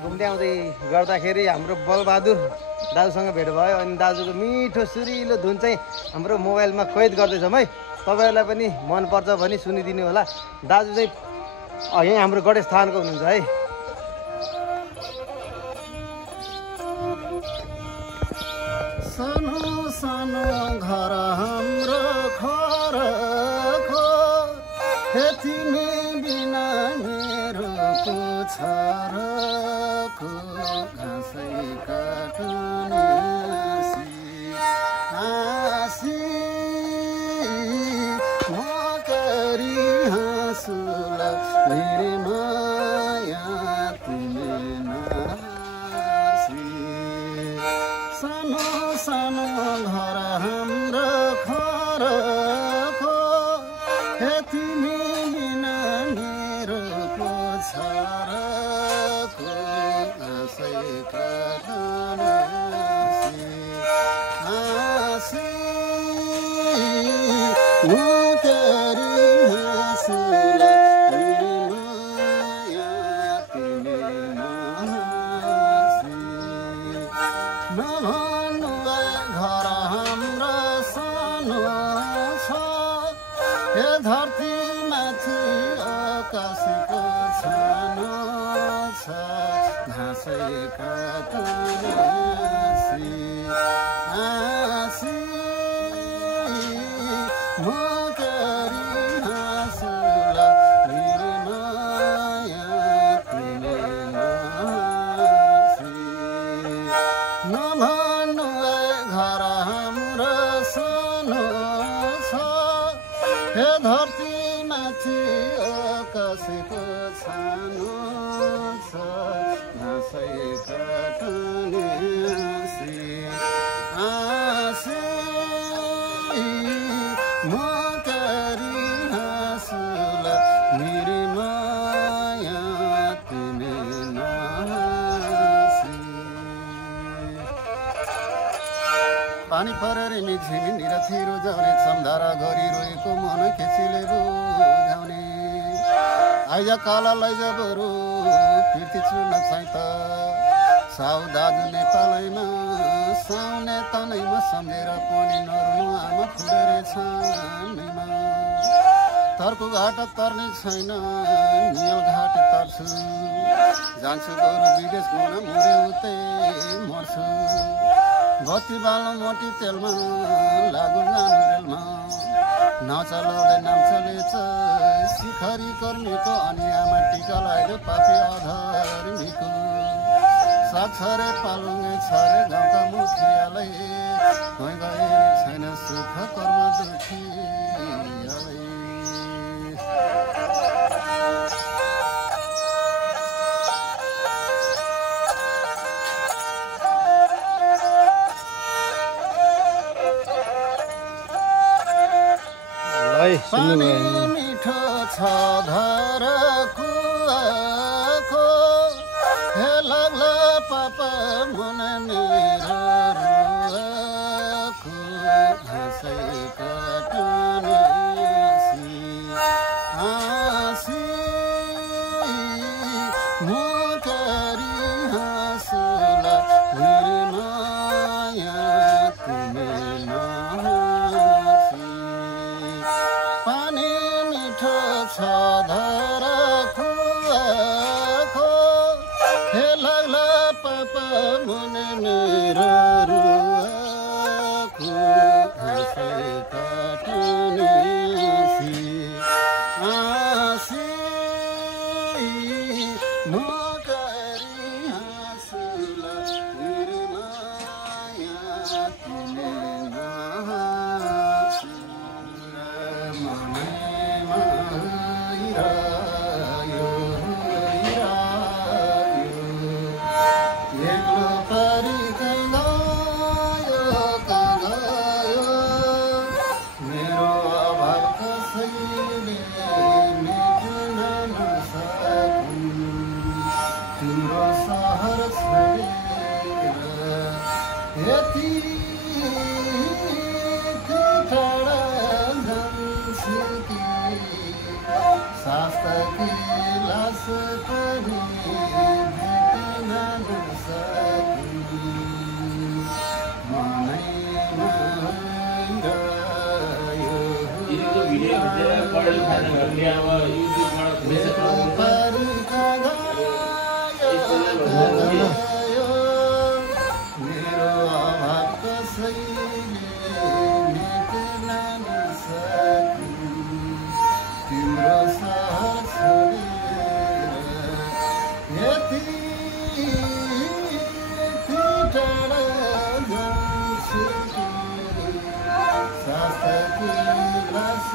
घुम्दै आउँदै गर्दाखेरि हाम्रो बलबहादुर दाजुसँग भेट भयो अनि दाजुको मिठो सुरिलो धुन चाहिँ हाम्रो मोबाइलमा कैद गर्दैछौँ है। तपाईहरुलाई पनि मन पर्छ भने सुनिदिनु होला। दाजु चाहिँ यही हाम्रो गणेश थानको हुनुहुन्छ है। सानो सानो घर हाम्रो खरको तिमी बिना मेरो छरको घाँसै काट्ने हाँसी मकरी हाँसुला मेरो माया तिमी नासी। सानो सानो घर हाम्रो खरको तिमी बिना मेरो छरको घाँसै काट्ने हाँसी मकरी हाँसुला मेरो माया तिमी नासी। नभन्नु घर हाम्रो सानो छ हे धरती माथि आकाशको छानो छ घाँसै काट्ने हाँसी मकरी हाँसुला मेरो माया तिमी नासी। नभन्नु घर हाम्रो सानो छ हे धरती माथि आकाशको छानो छ घाँसै काट्ने हाँसी मकरी हाँसुला मेरो माया तिमी नासी। पानी परेर झिमी निरथी रोजाउने सम्धारा गरी रोएको मन खेचिले बुझाउने आइज काला लैज बरु फिर्ती छुन छैत साउ दाजु नेपालैमा साउने तनैमा सम्झेर पनि नरुनु आमा फुलेर छानैमा तर्को घाट तर्ने छैन नियल घाट तर्छु जान्छु बरु विदेश घुम्न मुरे उतै मर्छु बत्ती बाल्न मोटी तेलमा लागु जानु रेलमा नचलाउँदै नाम चलेछ शिखरी कर्मीको अनि आमा टिका लगाइदो पापी अधर्मीको साग छरे पालुङ्गे छरे गाउँका मुखियालाई कोही गए छैन सुख कर्म दुखियालाई। पानी मिठो छ धर कुवाको हे लाग्ला पापा मन मेरो रुवाको घाँसै काट्ने हाँसी मकरी हाँसुला मेरो माया तिमी नासी। पानी मिठो छ धर कुवाको हे लाग्ला पापा मन मेरो रुवाको घाँसै काट्ने हाँसी मकरी हाँसुला मेरो माया तिमी नासी। एक्लो परिकैला शास्त्र की लाश परी भेट्न नसकी मनैमा मेरो अभाव कसैले मेट्न नसकी तिम्रो सहर छोडेर यति टाढा जान्छु शास्त्रकी लास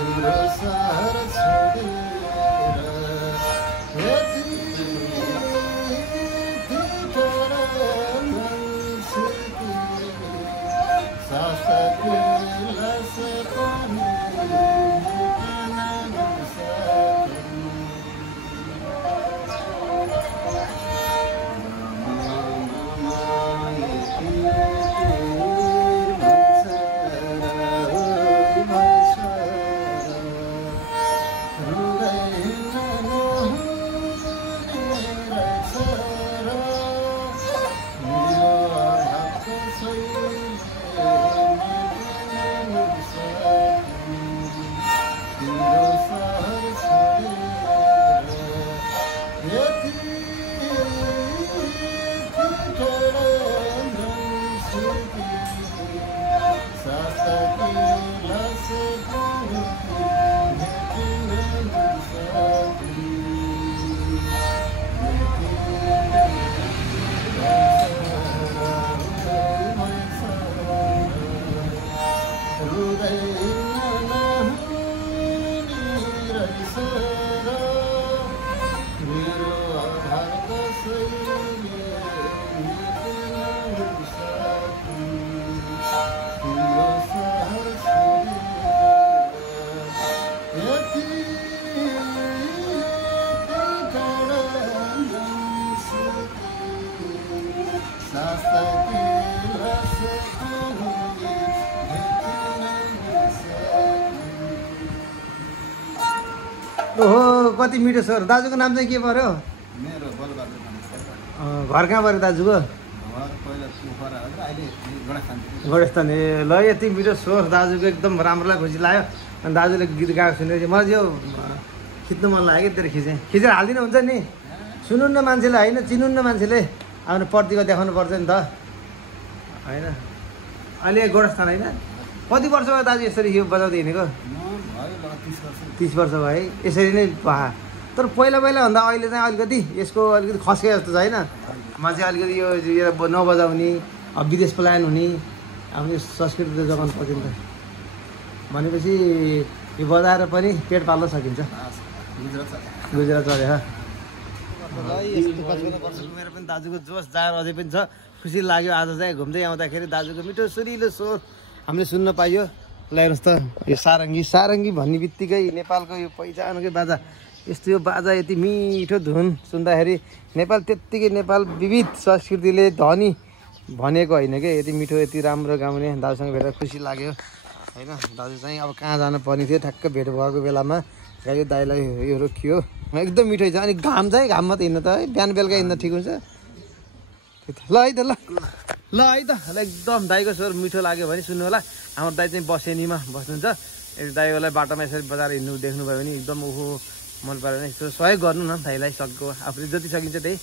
तिम्रो सहर छोडेर यति टाढा जान्छु शास्त्रको लास पनि भेट्न नसकी ओहो कति मिठो स्वर। दाजुको नाम चाहिँ के पर्यो? मेरो बलबहादुर नमस्कार। घर कहाँ पर्यो दाजुको? घर पहिला पोखरा हो, अहिले गणेशस्थान। गणेशस्थान। ल यति मिठो स्वर दाजुको एकदम राम्रो खुसी लाग्यो। अनि दाजुले गीत गाएको सुनेपछि मलाई यो खिच्नु मन लाग्यो कि तेरो खिचेर हालिदिनु हुन्छ नि। सुन्नु न मान्छेले होइन, चिन्नु न मान्छेले। आफ्नो प्रतिभा देखाउनु पर्छ नि त होइन। अहिले गणेशस्थान होइन, कति वर्ष भयो दाजु यसरी यो बजाउँदै हिँडेको? 30 वर्ष भयो है। यसरी नै पहा। तर पहिला भन्दा अहिले चाहिँ अलिकति यसको अलिकति खस्के जस्तो छ होइन। मान्छे अलिकति यो नबजाउने, विदेश पलायन हुने, आफ्नो संस्कृति त जगाउनु पर्छ नि त। भनेपछि यो बजाएर पनि पेट पाल्न सकिन्छ। गुजरात चल्यो मेरो पनि दाजुको जोस जाएर अझै पनि छ। खुसी लाग्यो आज चाहिँ घुम्दै आउँदाखेरि दाजुको मिठो सुरिलो स्वर हामीले सुन्न पाइयो। ल हेर्नुहोस् त यो सारङ्गी भन्ने बित्तिकै नेपालको यो पहिचानकै बाजा। यस्तो यो बाजा यति मिठो धुन सुन्दाखेरि नेपाल त्यत्तिकै नेपाल विविध संस्कृतिले धनी भनेको होइन क्या। यति मिठो यति राम्रो गाउने दाजुसँग भेटेर खुसी लाग्यो होइन। दाजु चाहिँ अब कहाँ जानु पर्ने थियो ठ्याक्क भेट भएको बेलामा गाडी दाइलाई यो रोकियो। एकदम मिठो छ। अनि घाम चाहिँ घाममा त हिँड्नु त है, बिहान बेलुका हिँड्दा ठिक हुन्छ। ल है त ल है त एकदम दाइको स्वर मिठो लाग्यो भने सुन्नु होला। हाम्रो दाइ चाहिँ बसेनीमा बस्नुहुन्छ। यदि दाइलाई बाटोमा यसरी बजार हिँड्नु देख्नुभयो भने एकदम ओहो मन पऱ्यो भने यसो सहयोग गर्नु न दाइलाई, सक्को आफूले जति सकिन्छ त्यही